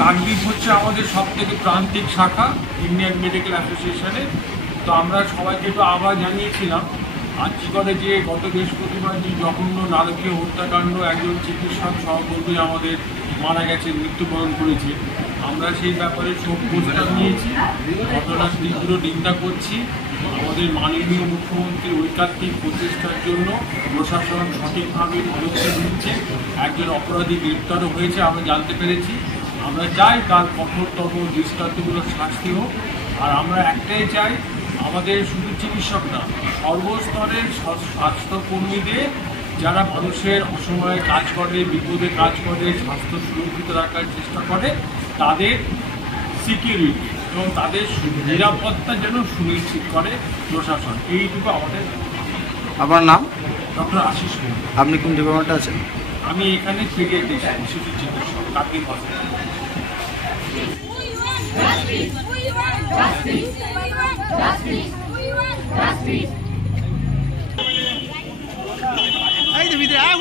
কাকদ্বীপ হচ্ছে আমাদের সবথেকে প্রান্তিক শাখা ইন্ডিয়ান মেডিকেল অ্যাসোসিয়েশনের। তো আমরা সবাইকে একটু আবার জানিয়েছিলাম আর্জিকরে যে গত বৃহস্পতিবার যে জঘন্য নারকীয় হত্যাকাণ্ড, একজন চিকিৎসক সহকর্মী আমাদের মারা গেছে, মৃত্যুবরণ করেছে। আমরা সেই ব্যাপারে শোক প্রস্তাব নিয়েছি, ঘটনার তীব্র নিন্দা করছি। আমাদের মাননীয় মুখ্যমন্ত্রীর ঐকান্তিক প্রচেষ্টার জন্য প্রশাসন সঠিকভাবে পদক্ষেপ নিচ্ছে। একজন অপরাধী গ্রেপ্তারও হয়েছে আমরা জানতে পেরেছি। আমরা চাই তার কঠোরতম দৃষ্টান্তমূলক শাস্তি হোক। আর আমরা একটাই চাই, আমাদের শুধু চিকিৎসক না, সর্বস্তরের স্বাস্থ্যকর্মীদের যারা মানুষের অসময়ে কাজ করে, বিপদে কাজ করে, স্বাস্থ্য সুরক্ষিত রাখার চেষ্টা করে, তাদের সিকিউরিটি এবং তাদের নিরাপত্তা যেন সুনিশ্চিত করে প্রশাসন। এইটুকু আমাদের। আপনার নাম? ডক্টর আশিস কুমার। আপনি কোন ডিপার্টমেন্টে আছেন? আমি এখানে পেডিয়াট্রিশিয়ান, শিশু চিকিৎসক, কাকদ্বীপ হসপিটাল। এই যে ভিতরে আয়